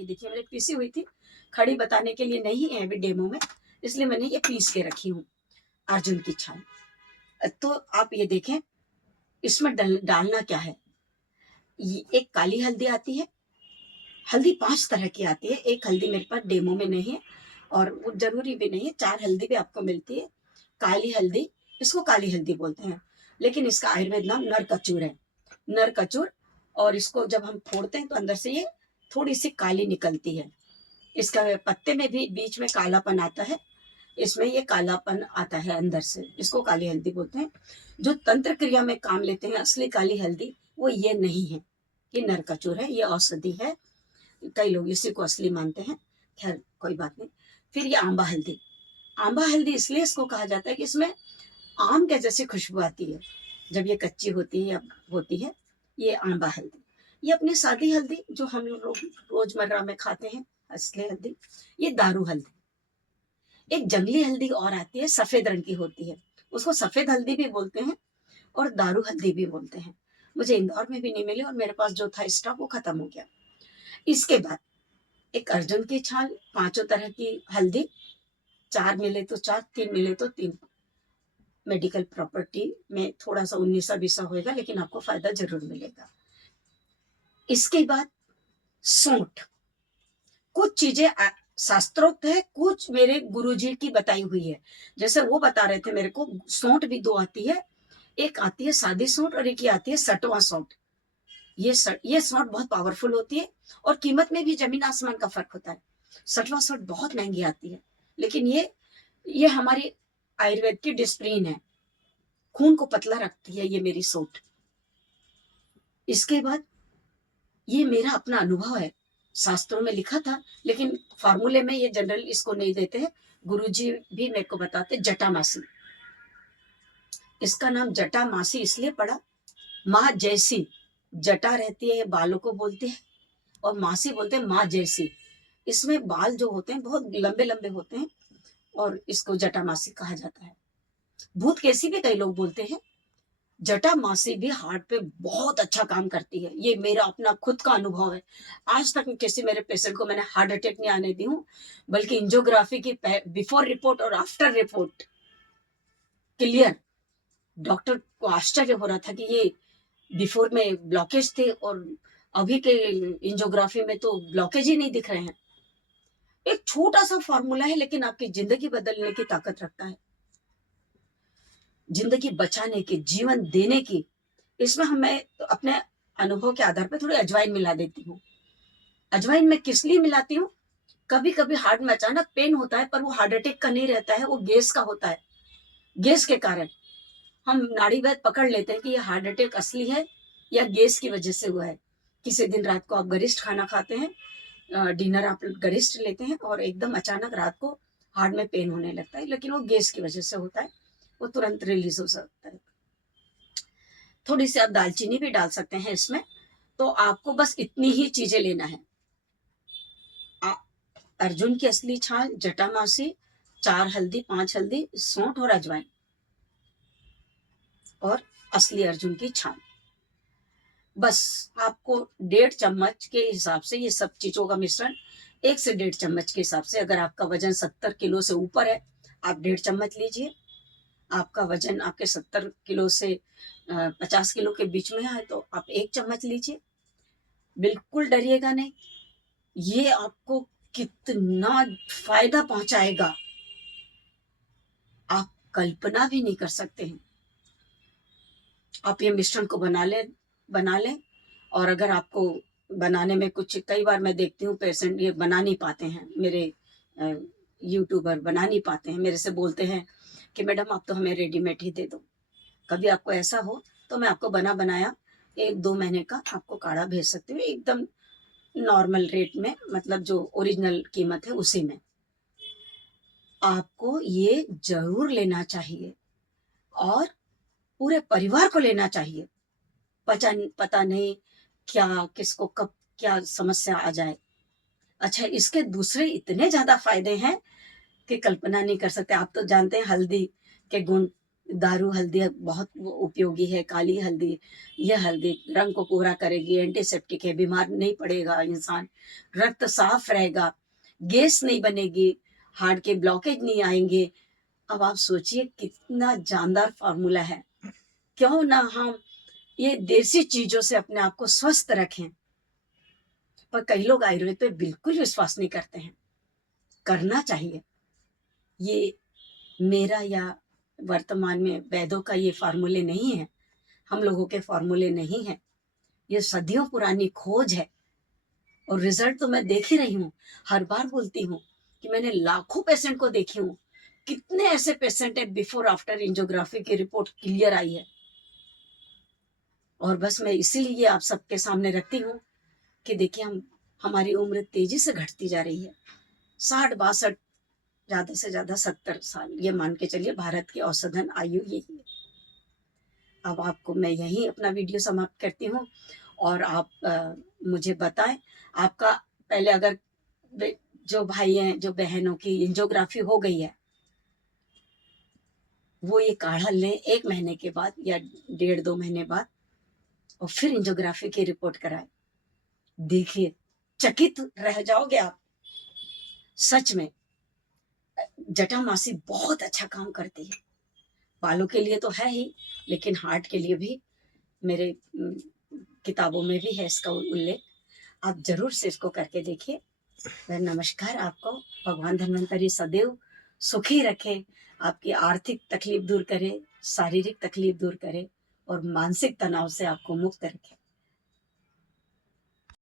ये देखिए मैंने पीसी हुई थी, खड़ी बताने के लिए नहीं है अभी डेमो में, इसलिए मैंने ये पीस के रखी हूँ अर्जुन की छाल। तो आप ये देखें, इसमें डालना क्या है। ये एक काली हल्दी आती है, हल्दी 5 तरह की आती है, एक हल्दी मेरे पास डेमो में नहीं है और वो जरूरी भी नहीं है, 4 हल्दी भी आपको मिलती है। काली हल्दी, इसको काली हल्दी बोलते हैं, लेकिन इसका आयुर्वेद नाम नरकचूर है, नरकचूर। और इसको जब हम फोड़ते हैं तो अंदर से ये थोड़ी सी काली निकलती है। इसका पत्ते में भी बीच में कालापन आता है, इसमें ये कालापन आता है अंदर से, इसको काली हल्दी बोलते हैं। जो तंत्र क्रिया में काम लेते हैं असली काली हल्दी, वो ये नहीं है, ये नरकचूर है, ये औषधि है, कई लोग इसी को असली मानते हैं। खैर कोई बात नहीं। फिर ये आंबा हल्दी, आंबा हल्दी इसलिए इसको कहा जाता है कि इसमें आम के जैसी खुशबू आती है जब ये कच्ची होती है या होती है। ये आंबा हल्दी, ये अपनी सादी हल्दी जो हम लोग रोजमर्रा में खाते हैं, असली हल्दी। ये दारू हल्दी, एक जंगली हल्दी और आती है, सफेद रंग की होती है, उसको सफेद हल्दी भी बोलते हैं और दारू हल्दी भी बोलते हैं। मुझे इंदौर में भी नहीं मिली और मेरे पास जो था स्टॉक वो खत्म हो गया। इसके बाद एक अर्जुन की छाल, 5 तरह की हल्दी, 4 मिले तो 4, 3 मिले तो 3। मेडिकल प्रॉपर्टी में थोड़ा सा 19-20 होएगा, लेकिन आपको फायदा जरूर मिलेगा। इसके बाद सौंठ, कुछ चीजें शास्त्रोक्त है, कुछ मेरे गुरुजी की बताई हुई है। जैसे वो बता रहे थे मेरे को, सौंठ भी 2 आती है, एक आती है सादी सौंठ और एक आती है सटवा सौंठ। ये सौंठ बहुत पावरफुल होती है और कीमत में भी जमीन आसमान का फर्क होता है। सटवा सौंठ बहुत महंगी आती है, लेकिन ये हमारी आयुर्वेद की डिस्प्रिन है, खून को पतला रखती है ये मेरी सौंठ। इसके बाद ये मेरा अपना अनुभव है, शास्त्रों में लिखा था, लेकिन फार्मूले में ये जनरल इसको नहीं देते हैं। गुरुजी भी मेरे को बताते, जटामासी। इसका नाम जटामासी इसलिए पड़ा, माँ जैसी जटा रहती है, बालों को बोलते हैं, और मासी बोलते हैं माँ जैसी। इसमें बाल जो होते हैं बहुत लंबे लंबे होते हैं और इसको जटामासी कहा जाता है। भूत कैसी भी कई लोग बोलते हैं। जटामासी भी हार्ट पे बहुत अच्छा काम करती है, ये मेरा अपना खुद का अनुभव है। आज तक किसी मेरे पेशेंट को मैंने हार्ट अटैक नहीं आने दी हूँ, बल्कि एंजियोग्राफी की बिफोर रिपोर्ट और आफ्टर रिपोर्ट क्लियर। डॉक्टर को आश्चर्य हो रहा था कि ये बिफोर में ब्लॉकेज थे और अभी के एंजियोग्राफी में तो ब्लॉकेज ही नहीं दिख रहे हैं। एक छोटा सा फॉर्मूला है, लेकिन आपकी जिंदगी बदलने की ताकत रखता है, जिंदगी बचाने की, जीवन देने की। इसमें मैं तो अपने अनुभव के आधार पर थोड़ी अजवाइन मिला देती हूँ। अजवाइन मैं किस लिए मिलाती हूँ, कभी कभी हार्ट में अचानक पेन होता है, पर वो हार्ट अटैक का नहीं रहता है, वो गैस का होता है। गैस के कारण हम नाड़ी वैद्य पकड़ लेते हैं कि ये हार्ट अटैक असली है या गैस की वजह से हुआ है। किसी दिन रात को आप गरिष्ठ खाना खाते हैं, डिनर आप गरिष्ठ लेते हैं और एकदम अचानक रात को हार्ट में पेन होने लगता है, लेकिन वो गैस की वजह से होता है, वो तुरंत रिलीज हो सकता है। थोड़ी सी आप दालचीनी भी डाल सकते हैं इसमें। तो आपको बस इतनी ही चीजें लेना है, अर्जुन की असली छाल, जटामासी, 4 हल्दी, 5 हल्दी, सौंठ और अजवाइन, और असली अर्जुन की छाल। बस आपको 1.5 चम्मच के हिसाब से ये सब चीजों का मिश्रण, 1 से 1.5 चम्मच के हिसाब से, अगर आपका वजन 70 किलो से ऊपर है आप 1.5 चम्मच लीजिए, आपका वजन आपके 70 किलो से 50 किलो के बीच में है तो आप 1 चम्मच लीजिए। बिल्कुल डरिएगा नहीं, ये आपको कितना फायदा पहुंचाएगा आप कल्पना भी नहीं कर सकते हैं। आप ये मिश्रण को बना लें। और अगर आपको बनाने में कुछ, कई बार मैं देखती हूँ पेशेंट ये बना नहीं पाते हैं, मेरे यूट्यूबर बना नहीं पाते हैं, मेरे से बोलते हैं कि मैडम आप तो हमें रेडीमेड ही दे दो। कभी आपको ऐसा हो तो मैं आपको बना बनाया 1-2 महीने का आपको काढ़ा भेज सकती हूँ, एकदम नॉर्मल रेट में, मतलब जो ओरिजिनल कीमत है उसी में। आपको ये जरूर लेना चाहिए और पूरे परिवार को लेना चाहिए। पता नहीं क्या किसको कब क्या समस्या आ जाए। अच्छा, इसके दूसरे इतने ज्यादा फायदे हैं कि कल्पना नहीं कर सकते। आप तो जानते हैं हल्दी के गुण, दारू हल्दी बहुत उपयोगी है, काली हल्दी, यह हल्दी रंग को पूरा करेगी, एंटीसेप्टिक है, बीमार नहीं पड़ेगा इंसान, रक्त साफ रहेगा, गैस नहीं बनेगी, हार्ट के ब्लॉकेज नहीं आएंगे। अब आप सोचिए कितना जानदार फार्मूला है। क्यों ना हम ये देसी चीजों से अपने आप को स्वस्थ रखें। पर कई लोग आयुर्वेद पे बिल्कुल विश्वास नहीं करते हैं। करना चाहिए। ये मेरा या वर्तमान में वैद्यों का ये फार्मूले नहीं है, हम लोगों के फार्मूले नहीं है। ये सदियों पुरानी खोज है और रिजल्ट तो मैं देख ही रही हूँ। हर बार बोलती हूँ कि मैंने लाखों पेशेंट को देखी हूँ। कितने ऐसे पेशेंट है बिफोर आफ्टर एंजियोग्राफी की रिपोर्ट क्लियर आई है। और बस मैं इसीलिए आप सबके सामने रखती हूँ कि देखिए हमारी उम्र तेजी से घटती जा रही है। 60-62, ज्यादा से ज्यादा 70 साल, ये मान के चलिए भारत की औसतन आयु यही है। अब आपको मैं यही अपना वीडियो समाप्त करती हूँ और आप मुझे बताएं आपका पहले अगर जो भाई हैं जो बहनों की एंजियोग्राफी हो गई है वो ये काढ़ा लें 1 महीने के बाद या 1.5-2 महीने बाद और फिर एंजियोग्राफी की रिपोर्ट कराएं। देखिए चकित रह जाओगे आप। सच में जटामासी बहुत अच्छा काम करती है। बालों के लिए तो है ही, लेकिन हार्ट के लिए भी मेरे किताबों में भी है इसका उल्लेख। आप जरूर से इसको करके देखिए। नमस्कार आपको। भगवान धन्वंतरी सदैव सुखी रखे, आपकी आर्थिक तकलीफ दूर करे, शारीरिक तकलीफ दूर करे और मानसिक तनाव से आपको मुक्त रखे।